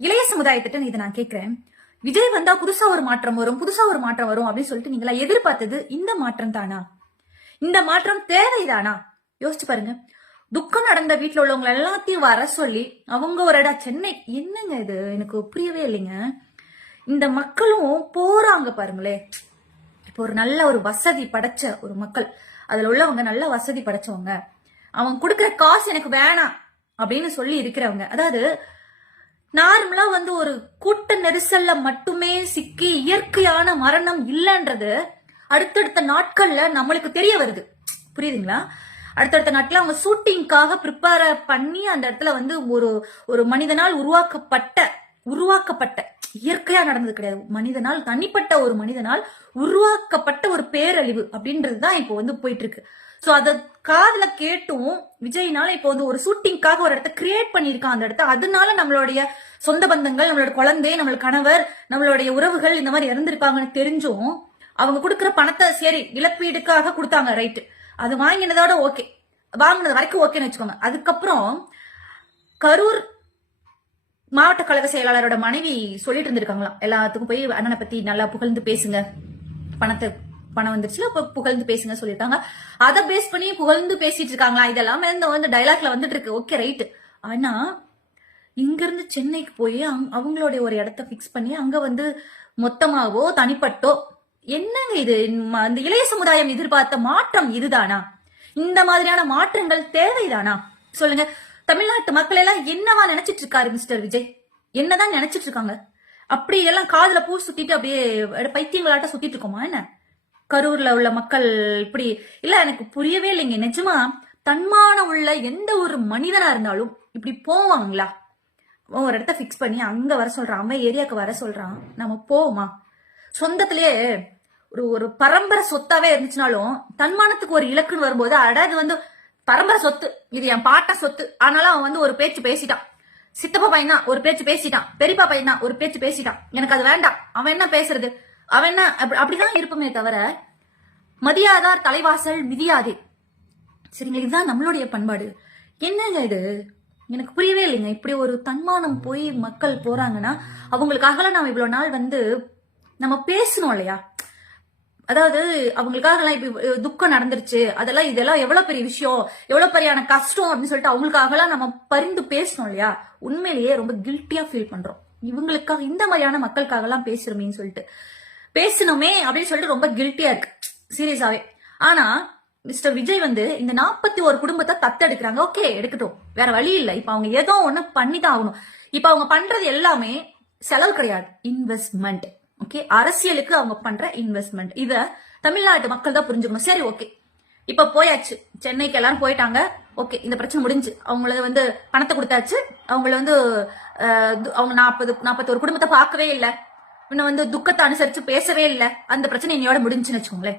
இளைய சமுதாயத்திட்ட இதை நான் கேட்கிறேன். விஜய் வந்தா புதுசா ஒரு மாற்றம் வரும், புதுசா ஒரு மாற்றம் வரும் அப்படின்னு சொல்லிட்டு நீங்களா எதிர்பார்த்தது இந்த மாற்றம் தானா? இந்த மாற்றம் தேவைதானா? யோசிச்சு பாருங்க. துக்கம் நடந்த வீட்டுல உள்ளவங்க எல்லாத்தையும் வர சொல்லி அவங்க ஒரு இடம் சென்னை, என்னங்க இது எனக்கு புரியவே இல்லைங்க. இந்த மக்களும் போறாங்க பாருங்களே. இப்போ ஒரு நல்ல ஒரு வசதி படைச்ச ஒரு மக்கள், அதுல உள்ளவங்க நல்ல வசதி படைச்சவங்க, அவங்க கொடுக்குற காசு எனக்கு வேணாம் அப்படின்னு சொல்லி இருக்கிறவங்க, அதாவது நார்மலா ஒரு கூட்ட நெரிசல்ல மட்டுமே சிக்கி இயற்கையான மரணம் இல்லைன்றது அடுத்தடுத்த நாட்கள்ல நம்மளுக்கு தெரிய வருது. புரியுதுங்களா? அடுத்தடுத்த நாட்கள் அவங்க ஷூட்டிங்காக ப்ரிப்பேர் பண்ணி அந்த இடத்துல ஒரு ஒரு மனிதனால் உருவாக்கப்பட்ட இயற்கையா நடந்தது கிடையாது, மனிதனால் தனிப்பட்ட ஒரு மனிதனால் உருவாக்கப்பட்ட ஒரு பேரழிவு அப்படின்றதுதான் இப்போ போயிட்டு இருக்கு. சோ அத காதுல கேட்டும் விஜய்னால இப்போ ஒரு ஷூட்டிங்காக ஒரு இடத்த கிரியேட் பண்ணிருக்கான் அந்த இடத்த. அதனால நம்மளுடைய சொந்த பந்தங்கள், நம்மளோட குழந்தை, நம்மளோட கணவர், நம்மளுடைய உறவுகள் இந்த மாதிரி இறந்திருக்காங்கன்னு தெரிஞ்சும் அவங்க கொடுக்குற பணத்தை சரி இழப்பீடுக்காக கொடுத்தாங்க, ரைட்டு, அது வாங்கினதோட ஓகே, வாங்கினது வரைக்கும் ஓகேன்னு வச்சுக்கோங்க. அதுக்கப்புறம் கரூர் மாவட்ட கழக செயலாளரோட மனைவி சொல்லிட்டு இருந்திருக்காங்களாம், எல்லாத்துக்கும் போய் அண்ணனை பத்தி நல்லா புகழ்ந்து பேசுங்க, பணம் வந்துருச்சுல புகழ்ந்து பேசுங்க சொல்லிட்டாங்க. அதை பேஸ் பண்ணி புகழ்ந்து பேசிட்டு இருக்காங்களா, இதெல்லாமே இந்த டைலாக்ல வந்துட்டு இருக்கு, ஓகே ரைட்டு. ஆனா இங்க இருந்து சென்னைக்கு போய் அவங்களுடைய ஒரு இடத்த பிக்ஸ் பண்ணி அங்க மொத்தமாவோ தனிப்பட்டோ, என்னங்க இது? இந்த இளைய சமுதாயம் எதிர்பார்த்த மாற்றம் இதுதானா? இந்த மாதிரியான மாற்றங்கள் தேவைதானா? சொல்லுங்க. தமிழ்நாட்டு மக்கள் எல்லாம் என்னவா நினைச்சிட்டு இருக்காரு மிஸ்டர் விஜய்? என்னதான் நினைச்சிட்டு இருக்காங்க? அப்படி எல்லாம் காதுல பூ சுத்திட்டு அப்படியே பைத்தியங்களாட்ட சுத்திட்டு இருக்கோமா என்ன? கரூர்ல உள்ள மக்கள் இப்படி இல்ல, எனக்கு புரியவே இல்லைங்க நிஜமா. தன்மானம் உள்ள எந்த ஒரு மனிதனா இருந்தாலும் இப்படி போவாங்களா? ஒரு இடத்த பிக்ஸ் பண்ணி அங்க வர சொல்றான், அவன் ஏரியாவுக்கு வர சொல்றான், நம்ம போவோமா? சொந்தத்திலேயே ஒரு பரம்பரை சொத்தாவே இருந்துச்சுனாலும் தன்மானத்துக்கு ஒரு இலக்குன்னு வரும்போது, அதாவது பரம்பரை சொத்து, இது என் பாட்ட சொத்து, ஆனாலும் அவன் ஒரு பேச்சு பேசிட்டான், சித்தப்பா பையனா ஒரு பேச்சு பேசிட்டான், பெரியப்பா பையனா ஒரு பேச்சு பேசிட்டான், எனக்கு அது வேண்டாம், அவன் என்ன பேசுறது, அவன் என்ன அப்படிதான் இருப்பமே தவிர மதியாதார் தலைவாசல் மிதியாதே. சரிங்களா? இதுதான் நம்மளுடைய பண்பாடு. என்னங்க இது? எனக்கு புரியவே இல்லைங்க. இப்படி ஒரு தன்மானம் போய் மக்கள் போறாங்கன்னா அவங்களுக்காக நம்ம இவ்வளவு நாள் நம்ம பேசணும் இல்லையா? அதாவது அவங்களுக்காக எல்லாம் இப்ப துக்கம் நடந்துருச்சு, இதெல்லாம் எவ்வளவு பெரிய விஷயம், எவ்வளவு பெரியான கஷ்டம் அப்படின்னு சொல்லிட்டு அவங்களுக்காக எல்லாம் நம்ம பரிந்து பேசணும் இல்லையா? உண்மையிலேயே ரொம்ப கில்ட்டியா ஃபீல் பண்றோம். இவங்களுக்காக இந்த மாதிரியான மக்களுக்காக எல்லாம் பேசுறோமேன்னு சொல்லிட்டு, பேசணுமே அப்படின்னு சொல்லிட்டு ரொம்ப கில்ட்டியா இருக்கு சீரியஸாவே. ஆனா மிஸ்டர் விஜய் இந்த 41 குடும்பத்தை தத்தெடுக்கிறாங்க. ஓகே, எடுக்கட்டும், வேற வழி இல்லை. இப்ப அவங்க ஏதோ ஒண்ணு பண்ணிதான் ஆகணும். இப்ப அவங்க பண்றது எல்லாமே செலவு கிடையாது, இன்வெஸ்ட்மெண்ட். ஓகே, அரசியலுக்கு அவங்க பண்ற இன்வெஸ்ட்மெண்ட். இத தமிழ்நாட்டு மக்கள் தான் புரிஞ்சுக்கணும். சரி, ஓகே, இப்ப போயாச்சு, சென்னைக்கு எல்லாரும் போயிட்டாங்க, ஓகே, இந்த பிரச்சனை முடிஞ்சு. அவங்கள பணத்தை கொடுத்தாச்சு, அவங்கள அவங்க 41 குடும்பத்தை பார்க்கவே இல்லை, இன்னும் துக்கத்தை அனுசரிச்சு பேசவே இல்லை, அந்த பிரச்சனை இன்னையோட முடிஞ்சுன்னு வச்சுக்கோங்களேன்.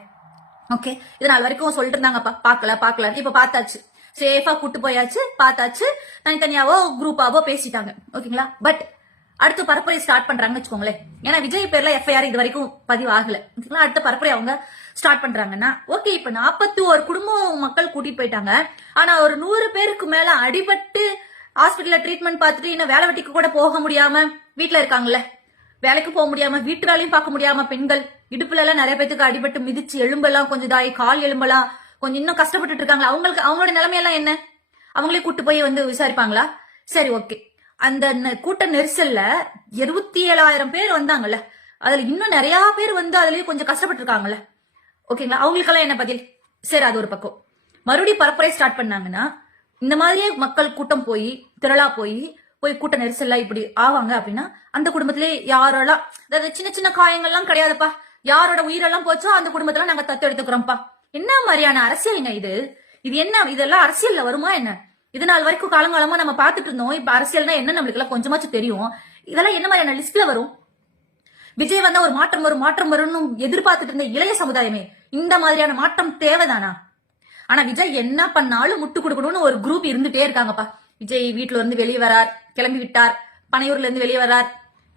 ஓகே, இது நாள் வரைக்கும் சொல்லிட்டு இருந்தாங்கப்பா, பாக்கல, இப்ப பார்த்தாச்சு, சேஃபா கூட்டு போயாச்சு, பார்த்தாச்சு, தனித்தனியாவோ குரூப்பாவோ பேசிட்டாங்க. ஓகேங்களா? பட் அடுத்து பரப்புரை ஸ்டார்ட் பண்றாங்கன்னு வச்சுக்கோங்களேன். ஏன்னா விஜய் பேர்ல எஃப்ஐஆர் இது வரைக்கும் பதிவு ஆகல. அடுத்த பரப்புரை அவங்க ஸ்டார்ட் பண்றாங்கன்னா, ஓகே, இப்ப 41 குடும்பம் மக்கள் கூட்டிட்டு போயிட்டாங்க. ஆனா ஒரு 100 பேருக்கு மேல அடிபட்டு ஹாஸ்பிட்டல்ல ட்ரீட்மெண்ட் பார்த்துட்டு இன்னும் வேலை வெட்டிக்கு கூட போக முடியாம வீட்டுல இருக்காங்கல்ல, வேலைக்கு போக முடியாம, வீட்டு வேலையும் பார்க்க முடியாம பெண்கள், இடுப்புல எல்லாம் நிறைய பேத்துக்கு அடிபட்டு மிதிச்சு எலும்பெல்லாம் கொஞ்சம் தாய், கால் எலும்பெல்லாம் கொஞ்சம் இன்னும் கஷ்டப்பட்டு இருக்காங்களா? அவங்களோட நிலைமையெல்லாம் என்ன? அவங்களே கூட்டு போய் விசாரிப்பாங்களா? சரி, ஓகே, அந்த கூட்ட நெரிசல்ல 27,000 பேர் வந்தாங்கல்ல, அதுல இன்னும் நிறைய பேர் அதுலயும் கொஞ்சம் கஷ்டப்பட்டு இருக்காங்கல்ல. ஓகேங்களா? அவங்களுக்கெல்லாம் என்ன பதில்? சரி, அது ஒரு பக்கம். மறுபடியும் பரப்புரை ஸ்டார்ட் பண்ணாங்கன்னா இந்த மாதிரியே மக்கள் கூட்டம் திரளா போய் கூட்ட நெரிசல்ல இப்படி ஆவாங்க அப்படின்னா அந்த குடும்பத்திலே யாரெல்லாம், அதாவது சின்ன சின்ன காயங்கள்லாம் கிடையாதுப்பா, யாரோட உயிரெல்லாம் போச்சோ அந்த குடும்பத்துல நாங்க தத்து எடுத்துக்கிறோம்ப்பா. என்ன மாதிரியான அரசியலுங்க இது? என்ன இதெல்லாம் அரசியல்ல வருமா என்ன? இது நாள் வரைக்கும் காலங்காலமா நம்ம பாத்துட்டு இருந்தோம். இப்ப அரசியல்னா என்ன நம்மளுக்கு எல்லாம் கொஞ்சமாச்சும் தெரியும். இதெல்லாம் என்ன மாதிரியான லிஸ்ட்ல வரும்? விஜய் ஒரு மாற்றம் வரும்னு எதிர்பார்த்துட்டு இருந்த இளைய சமுதாயமே, இந்த மாதிரியான மாற்றம் தேவைதானா? ஆனா விஜய் என்ன பண்ணாலும் முட்டு கொடுக்கணும்னு ஒரு குரூப் இருந்துட்டே இருக்காங்கப்பா. விஜய் வீட்டுல இருந்து வெளியே வரார், கிளம்பி விட்டார், பனையூர்ல இருந்து வெளியே வரார்,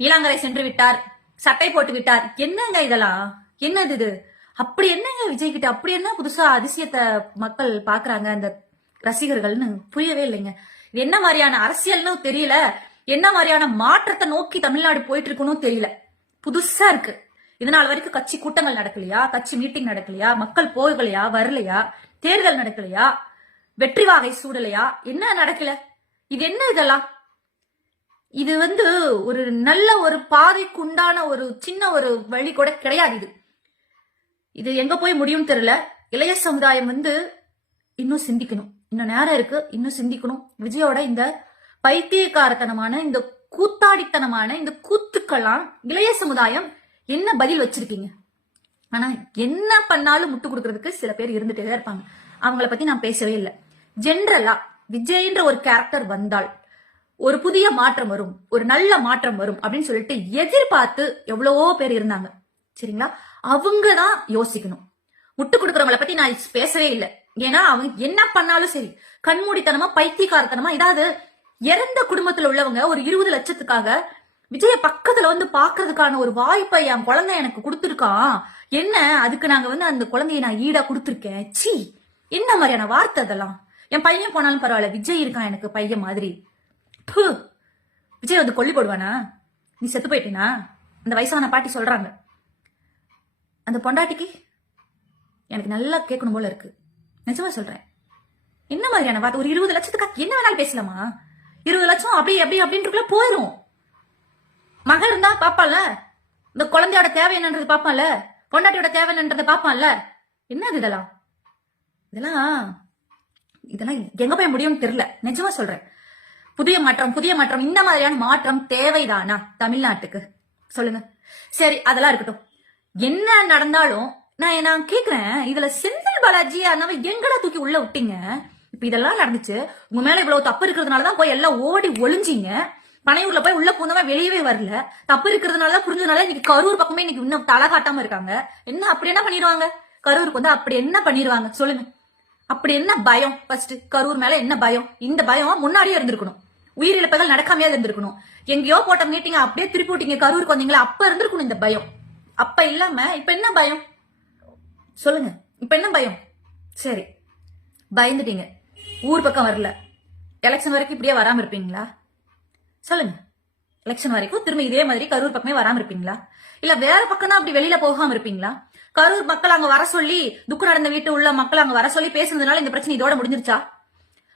நீலாங்கரை சென்று விட்டார், சட்டை போட்டு விட்டார். என்னங்க இதெல்லாம்? என்னது இது? அப்படி என்னங்க விஜய் கிட்ட அப்படி என்ன புதுசா அதிசயத்தை மக்கள் பாக்குறாங்க அந்த ரசிகர்கள்னு புரியவே இல்லைங்க. இது என்ன மாதிரியான அரசியல்னு தெரியல. என்ன மாதிரியான மாற்றத்தை நோக்கி தமிழ்நாடு போயிட்டு இருக்குன்னு தெரியல. புதுசா இருக்கு. இதனால வரைக்கும் கட்சி கூட்டங்கள் நடக்கலையா, கட்சி மீட்டிங் நடக்கலையா, மக்கள் போகலையா, வரலையா, தேர்தல் நடக்கலையா, வெற்றி வாகை சூடலையா, என்ன நடக்கல? இது என்ன இதெல்லாம்? இது ஒரு நல்ல ஒரு பாதைக்கு உண்டான ஒரு சின்ன ஒரு வழி கூட கிடையாது. இது எங்க போய் முடியும் தெரியல. இளைய சமுதாயம் இன்னும் சிந்திக்கணும். இன்னும் நேரம் இருக்கு, இன்னும் சிந்திக்கணும். விஜயோட இந்த பைத்தியக்காரத்தனமான, இந்த கூத்தாடித்தனமான இந்த கூத்துக்கெல்லாம் இளைய சமுதாயம் என்ன பதில் வச்சிருக்கீங்க? ஆனா என்ன பண்ணாலும் முட்டு கொடுக்கறதுக்கு சில பேர் இருந்துட்டே தான் இருப்பாங்க. அவங்கள பத்தி நான் பேசவே இல்லை. ஜென்ரலா விஜய்ன்ற ஒரு கேரக்டர் வந்தால் ஒரு புதிய மாற்றம் வரும், ஒரு நல்ல மாற்றம் வரும் அப்படின்னு சொல்லிட்டு எதிர்பார்த்து எவ்வளவோ பேர் இருந்தாங்க. சரிங்களா? அவங்க தான் யோசிக்கணும். முட்டு கொடுக்கறவங்கள பத்தி நான் பேசவே இல்லை. ஏன்னா அவங்க என்ன பண்ணாலும் சரி, கண்மூடித்தனமா, பைத்தியக்காரத்தனமா, ஏதாவது இறந்த குடும்பத்துல உள்ளவங்க ஒரு 20 லட்சத்துக்காக விஜய பக்கத்துல பாக்குறதுக்கான ஒரு வாய்ப்பை என் குழந்தை எனக்கு கொடுத்துருக்கான், என்ன அதுக்கு நாங்க அந்த குழந்தைய நான் ஈடா கொடுத்துருக்கேன். சி, என்ன மாதிரியான வார்த்தை அதெல்லாம்? என் பையன் போனாலும் பரவாயில்ல, விஜய் இருக்கான் எனக்கு பையன் மாதிரி. விஜய் கொல்லி போடுவானா? நீ செத்து போயிட்டீனா? அந்த வயசான பாட்டி சொல்றாங்க. அந்த பொண்டாட்டிக்கு எனக்கு நல்லா கேட்கணும் போல இருக்கு. நிஜமா சொல்றேன். என்ன மாதிரியான வார்த்தை? ஒரு 20 லட்சத்துக்கு என்ன வேணாலும் பேசலாமா? 20 லட்சம் அப்படி அப்படி அப்படின்றதுக்குள்ள போயிரும். மகன் இருந்தா பாப்பான்ல, இந்த குழந்தையோட தேவை என்னன்றது பாப்பான்ல, பொண்டாட்டியோட தேவை என்னன்றதை பாப்பான்ல. என்னது இதெல்லாம்? இதெல்லாம் இதெல்லாம் எங்க போய் முடியும்னு தெரியல. நிஜமா சொல்றேன். புதிய மாற்றம் இந்த மாதிரியான மாற்றம் தேவைதானா தமிழ்நாட்டுக்கு? சொல்லுங்க. சரி, அதெல்லாம் இருக்கட்டும். என்ன நடந்தாலும் நான் கேக்குறேன், இதுல செந்தில் பாலாஜி அண்ணாவை எங்கடா தூக்கி உள்ள விட்டீங்க? இப்ப இதெல்லாம் நடந்துச்சு, உங்க மேல இவ்வளவு தப்பு இருக்கிறதுனாலதான் போய் எல்லாம் ஓடி ஒளிஞ்சிங்க. பனையூர்ல போய் உள்ள பூந்தவன் வெளியவே வரல. தப்பு இருக்கிறதுனாலதான் புரிஞ்சதுனால இன்னைக்கு கரூர் பக்கமே இன்னைக்கு இன்னும் தலை காட்டாம இருக்காங்க. என்ன அப்படி என்ன பண்ணிடுவாங்க? கரூருக்கு அப்படி என்ன பண்ணிடுவாங்க சொல்லுங்க? அப்படி என்ன பயம்? ஃபர்ஸ்ட் கரூர் மேல என்ன பயம்? இந்த பயம் முன்னாடியே இருந்திருக்கணும். உயிரிழப்புகள் நடக்காமையா இருந்திருக்கணும். எங்கேயோ போட்ட மீட்டிங் அப்படியே திருப்பி விட்டீங்க, கரூருக்கு வந்தீங்களா, அப்ப இருந்திருக்கணும் இந்த பயம். அப்ப இல்லாம இப்ப என்ன பயம் சொல்லுங்க? இப்ப என்ன பயம்? சரி, பயந்துட்டீங்க, ஊர் பக்கம் வரல. எலெக்ஷன் வரைக்கும் இப்படியே வராம இருப்பீங்களா? சொல்லுங்க. எலெக்ஷன் வரைக்கும் திரும்ப இதே மாதிரி கரூர் பக்கமே வராம இருப்பீங்களா? இல்ல வேற பக்கம்னா அப்படி வெளியில போகாம இருப்பீங்களா? கரூர் மக்கள் அங்க வர சொல்லி, துக்கம் நடந்த வீட்டு உள்ள மக்கள் அங்க வர சொல்லி பேசுனதுனால இந்த பிரச்சனை இதோட முடிஞ்சிருச்சா?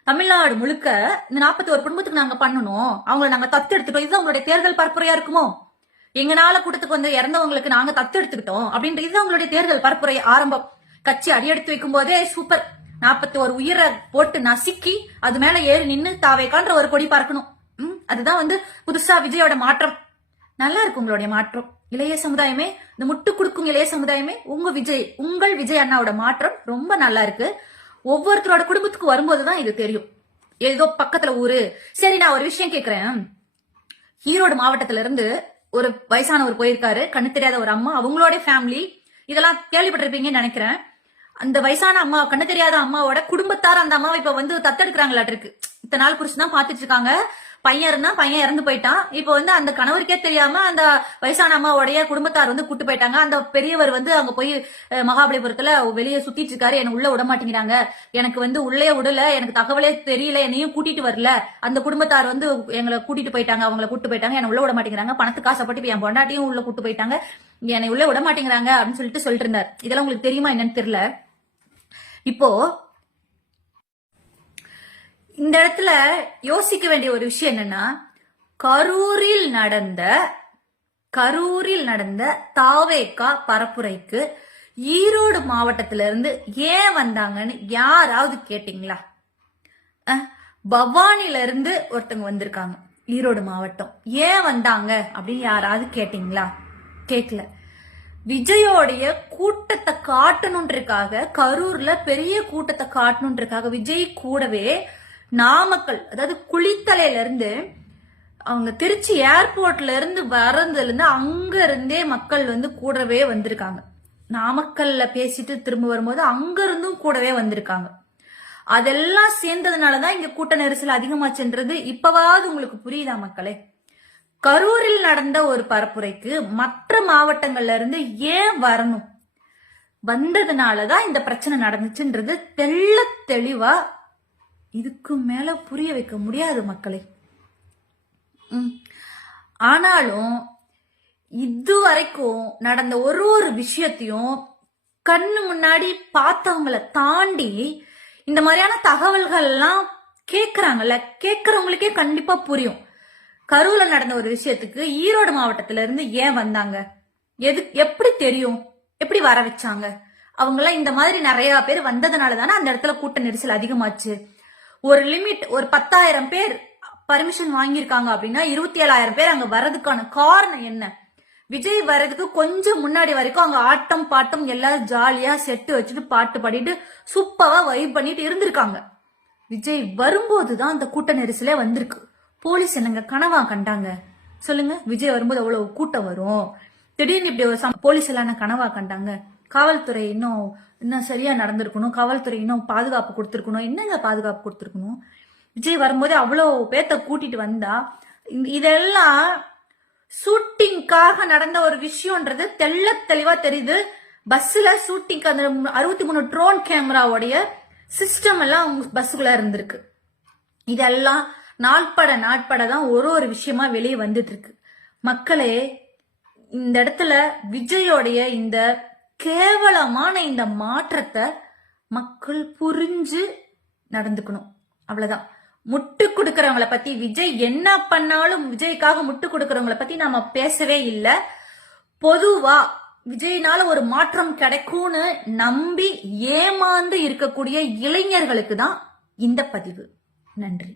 தமிழ்நாடு முழுக்க இந்த 41 குடும்பத்துக்கு நாங்க பண்ணணும், அவங்களை நாங்க தத்து எடுத்துட்டோம், இதுதான் உங்களுடைய தேர்தல் பரப்புரையா இருக்குமோ? எங்கனால கூட்டத்துக்கு இறந்தவங்களுக்கு நாங்க தத்து எடுத்துக்கிட்டோம் அப்படின்றது இதுதான் உங்களுடைய தேர்தல் பரப்புரை ஆரம்பம். கட்சி அடியெடுத்து வைக்கும் போதே சூப்பர், 41 உயிரை போட்டு நசுக்கி அது மேல ஏறி நின்னு தாவேக்கான்ற ஒரு கொடி பறக்கணும். அதுதான் புதுசா விஜயோட மாற்றம். நல்லா இருக்கு உங்களுடைய மாற்றம். இளைய சமுதாயமே, இந்த முட்டு கொடுக்கும் இளைய சமுதாயமே, உங்கள் விஜய் அண்ணாவோட மாற்றம் ரொம்ப நல்லா இருக்கு. ஒவ்வொருத்தரோட குடும்பத்துக்கு வரும்போதுதான் இது தெரியும். ஏதோ பக்கத்துல ஊரு. சரி, நான் ஒரு விஷயம் கேக்குறேன். ஈரோடு மாவட்டத்துல இருந்து ஒரு வயசானவர் போயிருக்காரு, கண்ணு தெரியாத ஒரு அம்மா, அவங்களோட ஃபேமிலி, இதெல்லாம் கேள்விப்பட்டிருப்பீங்கன்னு நினைக்கிறேன். அந்த வயசான அம்மா, கண்ணு தெரியாத அம்மாவோட குடும்பத்தார் அந்த அம்மாவை இப்ப தத்தெடுக்கிறாங்களாட்டு இருக்கு. இத்தனை நாள் புரிச்சு தான் பாத்துட்டு இருக்காங்க. பையன் இருந்தா, பையன் இறந்து போயிட்டான். இப்போ அந்த கணவருக்கே தெரியாம அந்த வயசான அம்மாவோடைய குடும்பத்தார் கூட்டு போயிட்டாங்க. அந்த பெரியவர் அங்க போய் மகாபலிபுரத்துல வெளியே சுத்திட்டு இருக்காரு. என்ன உள்ள விட மாட்டேங்கிறாங்க, எனக்கு உள்ளே விடல, எனக்கு தகவலே தெரியல, என்னையும் கூட்டிட்டு வரல. அந்த குடும்பத்தார் எங்களை கூட்டிட்டு போயிட்டாங்க, அவங்களை கூட்டு போயிட்டாங்க, என்ன உள்ள விட மாட்டேங்கிறாங்க, பணத்துக்கு ஆசைப்பட்டு என் பொண்டாட்டியும் உள்ள கூட்டு போயிட்டாங்க, என்னை உள்ள விட மாட்டேங்கிறாங்க அப்படின்னு சொல்லிட்டு இருந்தார். இதெல்லாம் உங்களுக்கு தெரியுமா என்னன்னு தெரியல. இப்போ இந்த இடத்துல யோசிக்க வேண்டிய ஒரு விஷயம் என்னன்னா, கரூரில் நடந்த தாவேகா பரப்புரைக்கு ஈரோடு மாவட்டத்தில இருந்து ஏன் வந்தாங்கன்னு யாராவது கேட்டீங்களா? பவானில இருந்து ஒருத்தவங்க வந்திருக்காங்க ஈரோடு மாவட்டம், ஏன் வந்தாங்க அப்படின்னு யாராவது கேட்டீங்களா? கேட்கல. விஜயோடைய கூட்டத்தை காட்டணுன்றதுக்காக, கரூர்ல பெரிய கூட்டத்தை காட்டணுன்றதுக்காக விஜய் கூடவே நாமக்கல், அதாவது குளித்தலையில இருந்து அவங்க திருச்சி ஏர்போர்ட்ல இருந்து வரதுல இருந்து அங்க இருந்தே மக்கள் கூடவே வந்திருக்காங்க. நாமக்கல்ல பேசிட்டு திரும்ப வரும்போது அங்க இருந்தும் கூடவே வந்திருக்காங்க. அதெல்லாம் சேர்ந்ததுனாலதான் இங்க கூட்ட நெரிசல் அதிகமாச்சுன்றது இப்பவாவது உங்களுக்கு புரியுதா மக்களே? கரூரில் நடந்த ஒரு பரப்புரைக்கு மற்ற மாவட்டங்கள்ல இருந்து ஏன் வரணும்? வந்ததுனாலதான் இந்த பிரச்சனை நடந்துச்சுன்றது தெள்ள தெளிவா இதுக்கு மேல புரிய வைக்க முடியாது மக்களே. ஆனாலும் இதுவரைக்கும் நடந்த ஒரு விஷயத்தையும் கண்ணு முன்னாடி பார்த்தவங்களை தாண்டி இந்த மாதிரியான தகவல்கள் எல்லாம் கேக்குறாங்கல்ல, கேக்குறவங்களுக்கே கண்டிப்பா புரியும். கரூர்ல நடந்த ஒரு விஷயத்துக்கு ஈரோடு மாவட்டத்துல இருந்து ஏன் வந்தாங்க, எப்படி தெரியும், எப்படி வர வச்சாங்க? அவங்க எல்லாம் இந்த மாதிரி நிறைய பேர் வந்ததுனால தானே அந்த இடத்துல கூட்ட நெரிசல் அதிகமாச்சு. ஒரு லிமிட், ஒரு 10,000 பேர் பர்மிஷன் வாங்கியிருக்காங்க அப்படின்னா 27,000 பேர் அங்க வர்றதுக்கான காரணம் என்ன? விஜய் வர்றதுக்கு கொஞ்சம் முன்னாடி வரைக்கும் அங்க ஆட்டம் பாட்டம் எல்லாரும் ஜாலியா செட்டு வச்சுட்டு பாட்டு பாடிட்டு சூப்பரா வைப் பண்ணிட்டு இருந்திருக்காங்க. விஜய் வரும்போதுதான் அந்த கூட்ட நெரிசலே வந்திருக்கு. போலீஸ் என்னங்க கனவா கண்டாங்க சொல்லுங்க? விஜய் வரும்போது அவ்வளவு கூட்டம் வரும், திடீர்னு இப்படி ஒரு போலீஸ் எல்லாம் கனவா கண்டாங்க? காவல்துறை இன்னும் சரியா நடந்திருக்கணும், காவல்துறை இன்னும் பாதுகாப்பு கொடுத்திருக்கணும். என்னங்க பாதுகாப்பு கொடுத்திருக்கணும்? விஜய் வரும்போது அவ்வளவு பேத்த கூட்டிட்டு வந்தா இதெல்லாம் ஷூட்டிங்காக நடந்த ஒரு விஷயம்ன்றது தெள்ள தெளிவா தெரியுது. பஸ்ல ஷூட்டிங் அந்த 63 ட்ரோன் கேமராவுடைய சிஸ்டம் எல்லாம் பஸ்ஸுக்குள்ள இருந்திருக்கு. இதெல்லாம் நாட்பட தான் ஒரு விஷயமா வெளியே வந்துட்டு இருக்கு. மக்களே, இந்த இடத்துல விஜயோடைய இந்த கேவலமான இந்த மாற்றத்தை மக்கள் புரிஞ்சு நடந்துக்கணும், அவ்வளவுதான். முட்டு கொடுக்கறவங்களை பத்தி, விஜய் என்ன பண்ணாலும் விஜய்க்காக முட்டு கொடுக்கறவங்களை பத்தி நாம பேசவே இல்லை. பொதுவா விஜய்னால ஒரு மாற்றம் கிடைக்கும்னு நம்பி ஏமாந்து இருக்கக்கூடிய இளைஞர்களுக்கு தான் இந்த பதிவு. நன்றி.